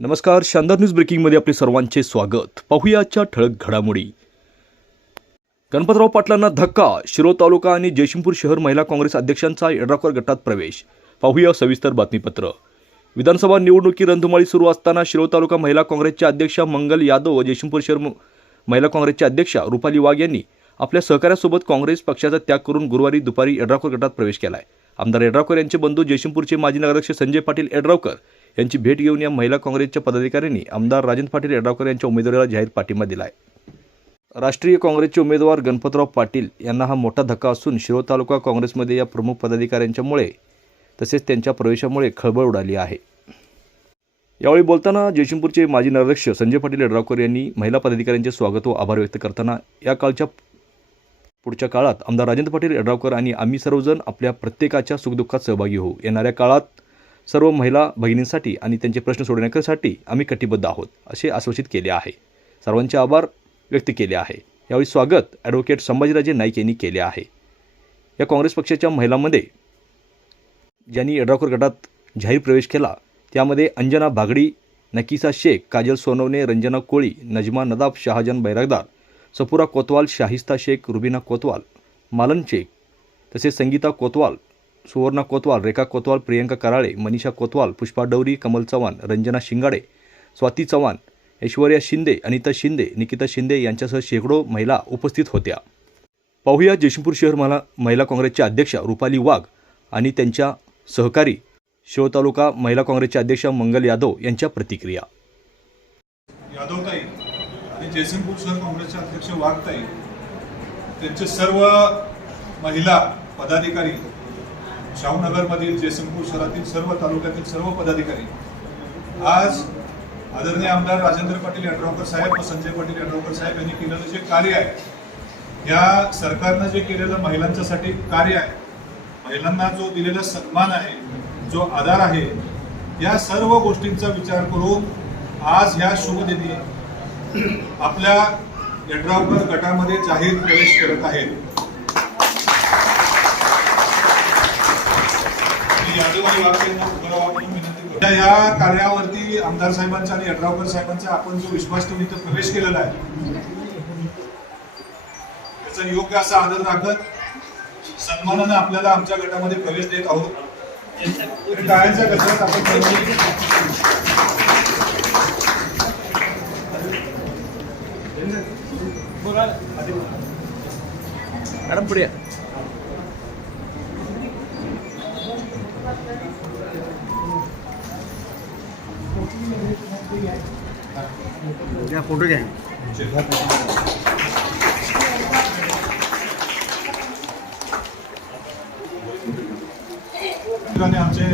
नमस्कार शानदार न्यूज ब्रेकिंगमध्ये आपले सर्वांचे स्वागत. पाहूया आजच्या ठळक घडामोडी. गणपतराव पाटलांना धक्का शिरो तालुका आणि जयशिंपूर शहर महिला काँग्रेस अध्यक्षांचा यड्रावकर गटात प्रवेश. पाहूया सविस्तर बातमीपत्र. विधानसभा निवडणुकी रणधुमाळी सुरू असताना शिरो तालुका महिला काँग्रेसच्या अध्यक्षा मंगल यादव व जयशिंपूर शहर महिला काँग्रेसच्या अध्यक्षा रुपाली वाघ यांनी आपल्या सहकाऱ्यासोबत काँग्रेस पक्षाचा त्याग करून गुरुवारी दुपारी येड्राकोर गटात प्रवेश केला आहे आमदार येड्रावकर यांचे बंधू जयशिंपूरचे माजी नगराध्यक्ष संजय पाटील येड्रावकर यांची भेट घेऊन या महिला काँग्रेसच्या पदाधिकाऱ्यांनी आमदार राजेंद्र पाटील यड्रावकर यांच्या उमेदवारीला जाहीर पाठिंबा दिला आहे राष्ट्रीय काँग्रेसचे उमेदवार गणपतराव पाटील यांना हा मोठा धक्का असून शिरो तालुका काँग्रेसमध्ये या प्रमुख पदाधिकाऱ्यांच्यामुळे तसेच त्यांच्या प्रवेशामुळे खळबळ उडाली आहे. यावेळी बोलताना जयशिंपूरचे माजी नगराध्यक्ष संजय पाटील यड्रावकर यांनी महिला पदाधिकाऱ्यांचे स्वागत व आभार व्यक्त करताना या काळच्या पुढच्या काळात आमदार राजेंद्र पाटील यड्रावकर आणि आम्ही सर्वजण आपल्या प्रत्येकाच्या सुखदुःखात सहभागी होऊ. येणाऱ्या काळात सर्व महिला भगिनींसाठी आणि त्यांचे प्रश्न सोडवण्यासाठी आम्ही कटिबद्ध आहोत असे आश्वासित केले आहे. सर्वांचे आभार व्यक्त केले आहे. यावेळी स्वागत ॲडव्होकेट संभाजीराजे नाईक यांनी केले आहे. या काँग्रेस पक्षाच्या महिलांमध्ये ज्यांनी यड्रावकर गटात जाहीर प्रवेश केला त्यामध्ये अंजना भागडी नकीसा शेख काजल सोनवणे रंजना कोळी नजमा नदाब शहाजान बैरागदार सपुरा कोतवाल शाहिस्ता शेख रुबिना कोतवाल मालन शेख तसेच संगीता कोतवाल सुवर्णा कोतवाल रेखा कोतवाल प्रियंका कराळे मनीषा कोतवाल पुष्पा डवरी कमल चव्हाण रंजना शिंगाडे स्वाती चव्हाण ऐश्वर्या शिंदे अनिता शिंदे निकिता शिंदे यांच्यासह शेकडो महिला उपस्थित होत्या. पाहूया जयशिंपूर शहर महिला महिला काँग्रेसच्या अध्यक्षा रुपाली वाघ आणि त्यांच्या सहकारी शिव तालुका महिला काँग्रेसच्या अध्यक्षा मंगल यादव यांच्या प्रतिक्रिया. यादवताई आणि जयसिंगपूर शहर काँग्रेसच्या अध्यक्ष वाघताई त्यांचे सर्व महिला पदाधिकारी शाहूनगरमधील जयसिंगपूर शहरातील सर्व तालुक्यातील सर्व पदाधिकारी. आज आदरणीय आमदार राजेंद्र पाटील यड्रावकर साहेब व संजय पाटील यड्रावकर साहेब यांनी केलेलं जे कार्य आहे या सरकारनं जे केलेलं महिलांच्यासाठी कार्य आहे महिलांना जो दिलेला सन्मान आहे जो आधार आहे या सर्व गोष्टींचा विचार करून आज ह्या शुभदिनी आपल्या यड्रावकर गटामध्ये जाहीर प्रवेश करत आहेत मी यादव आणि वाघ यांना पुकारावा म्हणून विनंती करतो. या कार्यावरती आमदार साहेबांचा आणि यड्रावकर साहेबांचा आपण जो विश्वास ठेवून इथं प्रवेश केलेला आहे त्याचा योग्य असा आदर दाखवत सन्मानानं आपल्याला आमच्या गटामध्ये प्रवेश देत आहोत. टाळ्यांच्या गटात आपण मॅडम पुढे या. फोटो घ्या ठिकाणी आमचे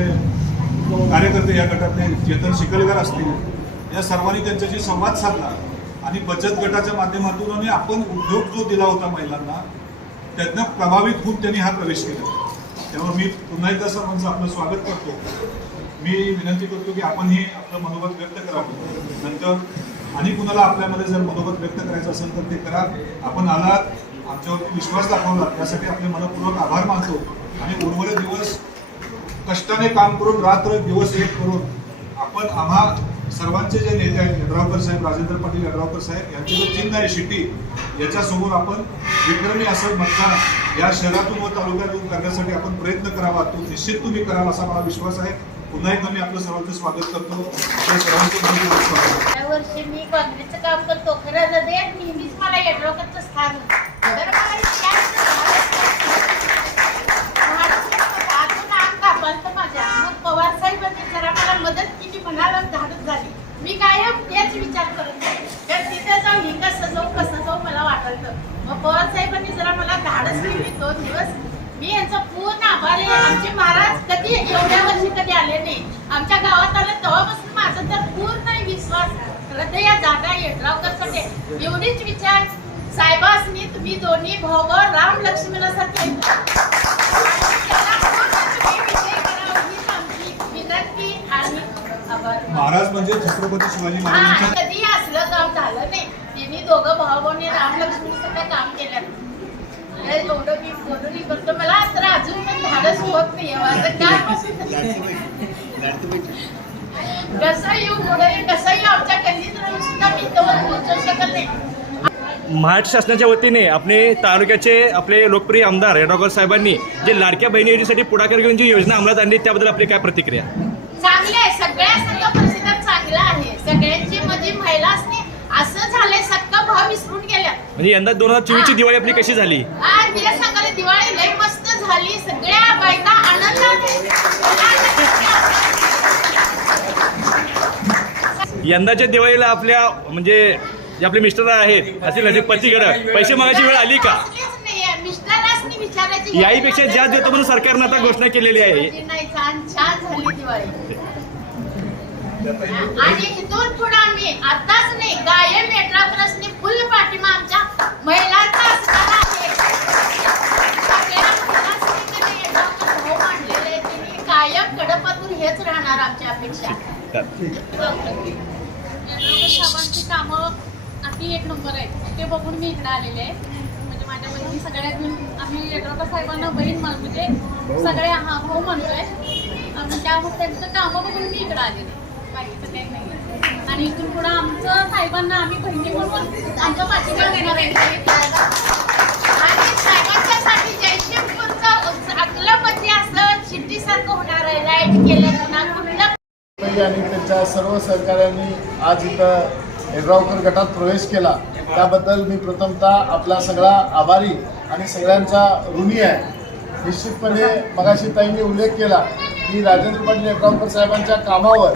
कार्यकर्ते या गटातले चेतन शिकलकर असतील या सर्वांनी त्यांच्याशी संवाद साधला आणि बचत गटाच्या माध्यमातून आणि आपण उद्योग जो दिला होता महिलांना त्यातनं प्रभावित होऊन त्यांनी हा प्रवेश केला त्यामुळे मी पुन्हा एकदा सर्वांचं आपलं स्वागत करतो. मी विनंती करतो की आपण हे आपलं मनोगत व्यक्त करावं. नंतर आणि कुणाला आपल्यामध्ये जर मनोगत व्यक्त करायचं असेल तर ते करा. आपण आलात आमच्यावरती विश्वास दाखवला त्यासाठी आपले मनपूर्वक आभार मानतो. आणि उर्वरित दिवस कष्टाने काम करून रात्र दिवस एक करून आपण आम्हा सर्वांचे जे नेते आहेत यड्रावकर साहेब राजेंद्र पाटील यड्रावकर साहेब यांचे जे चिन्ह आहे शिटी याच्यासमोर आपण विक्रमी असं मतदान या शहरातून व तालुक्यातून करण्यासाठी आपण प्रयत्न करावा तो निश्चित तुम्ही कराल असा मला विश्वास आहे. पुन्हा एकदा मी आपलं सर्वांचं स्वागत करतो. आपल्या सर्वांचं मी काँग्रेसचं काम करतो. खरं नेहमीच मला यड्रावकरचं स्थान होतं. तर मला यायचं झालं. अजून अंग कापालतं माझ्या मग पवार साहेबांनी जरा मला मदत केली म्हणाला धाडस झाली मी कायम तेच विचार करत नाही तर तिथे जाऊ ही कसं जाऊ कसं जाऊ मला वाटायचं मग पवार साहेबांनी जरा मला धाडस केली दोन दिवस. मी यांचा पूर्ण आभार आहे. आमचे महाराज कधी एवढ्या वर्षी कधी आले नाही. आमच्या गावात आले तेव्हापासून माझा तर पूर्ण विश्वास हृदय जागा येड्रावकरसाठी एवढीच विचार. साहेबासनी तुम्ही दोन्ही भाऊ राम आमची विनंती आणि आभार. महाराज म्हणजे छत्रपती शिवाजी महाराजांच्या कधी असलं काम झालं नाही. दोघं भाऊ भाऊने राम लक्ष्मण सगळं काम केलं. लय एवढं मी बोलून हे करतो मला तर अजून पण धाडस होत नाही माझं काय महाराष्ट्र शासनाच्या वतीने आपले तालुक्याचे आपले लोकप्रिय आमदार यड्रावकर साहेबांनी जे लाडक्या बहिणी योजनेसाठी पुढाकार घेऊन जी योजना अंमलात आणली त्याबद्दल आपली काय प्रतिक्रिया? चांगले आहे. सगळ्या संघ परिस्थितीत चांगलं आहे. सगळ्यांची मध्ये महिला असणे असं झालंय सक्का भाव विसरून गेल्या. म्हणजे यंदा दोन हजार चोवीसची दिवाळी आपली कशी झाली? आज तिला सांगायला दिवाळी लय मस्त झाली. सगळ्या बायका आनंदाने यंदाच्या दिवाळीला आपल्या म्हणजे जे आपले मिस्टर आहेत असे पतीकडं पैसे मागायची वेळ आली का? असलीच नाहीये. मिस्टरांनी विचारायची याहीपेक्षा जास्त देतो म्हणून सरकारनं आता घोषणा केलेली आहे. नाही छान छान झाली दिवाळी. आणि इथून पुढे आम्ही आताच नाही कायम मेट्राफरसनी फुल पाठिंबा आमच्या महिलांचा असणार आहे सगळ्या महिलांनी त्यांनी यड्रावकर भाऊ मांडलेले आहेत. त्यांनी कायम कडपातून हेच राहणार साहेबांची कामं अति एक नंबर आहेत ते बघून मी इकडे आलेले आहे म्हणजे माझ्या बहिणी सगळ्या आम्ही यड्रावकर साहेबांना बहीण मान म्हणजे सगळे हा भाऊ म्हणतोय त्यामुळे त्यांचं कामं बघून मी इकडे आलेले आहे. बाकीचं काही नाही आणि इथून पुढं आमचं साहेबांना आम्ही बहिणी म्हणून आमच्या पाठिंबा देणार आहे आणि साहेबांच्यासाठी जयशिंगपूरचं चांगलं म्हणजे असं शिट्टीसारखं होणार आहे लाइट केलं पुन्हा कुठलं आणि त्यांच्या सर्व सहकाऱ्यांनी आज इथं यड्रावकर गटात प्रवेश केला. त्याबद्दल मी प्रथमतः आपला सगळा आभारी आणि सगळ्यांचा ऋणी आहे. निश्चितपणे मगाशी ताईंनी उल्लेख केला की राजेंद्र पाटील यड्रावकर साहेबांच्या कामावर